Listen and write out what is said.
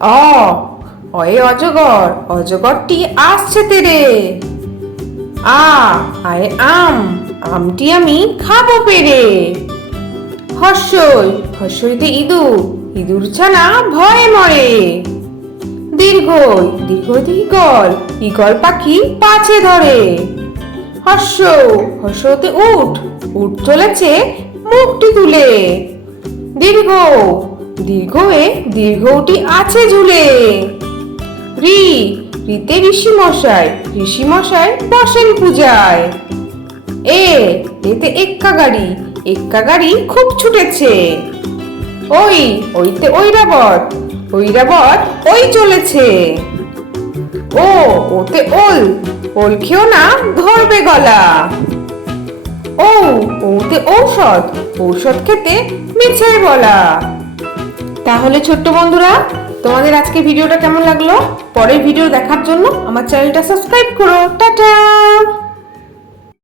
অ অয়ে অজগর, অজগরটি আসছে তেরে। আয় আম, আমটি আমি খাবো পেরে। হর্ষই, হর্ষইতে ইঁদুর, ইঁদুর ছানা ভয়ে মরে। দীর্ঘই, দীর্ঘইতে ঈগল, ঈগল পাখি পাছে ধরে। হর্ষ, হর্ষতে উট, উট চলেছে মুখটি তুলে। দীর্ঘ, দীর্ঘয়ে দীর্ঘটি আছে ঝুলে। ঋ, ঋতে ঋষি মশাই, ঋষি মশাই বসেন পূজায়। এতে এক্কা গাড়ি, এক্কা গাড়ি খুব ছুটেছে। ওইতে ঐরাবত, ঐরাবত ওই চলেছে। ওতে ওল, ওল খেও না ধরবে গলা। ওতে ঔষধ, ঔষধ খেতে মিছে বলা। তাহলে ছোট্ট বন্ধুরা, তোমাদের আজকে ভিডিওটা কেমন লাগলো? পরের ভিডিও দেখার জন্য আমার চ্যানেলটা সাবস্ক্রাইব করো। টাটা।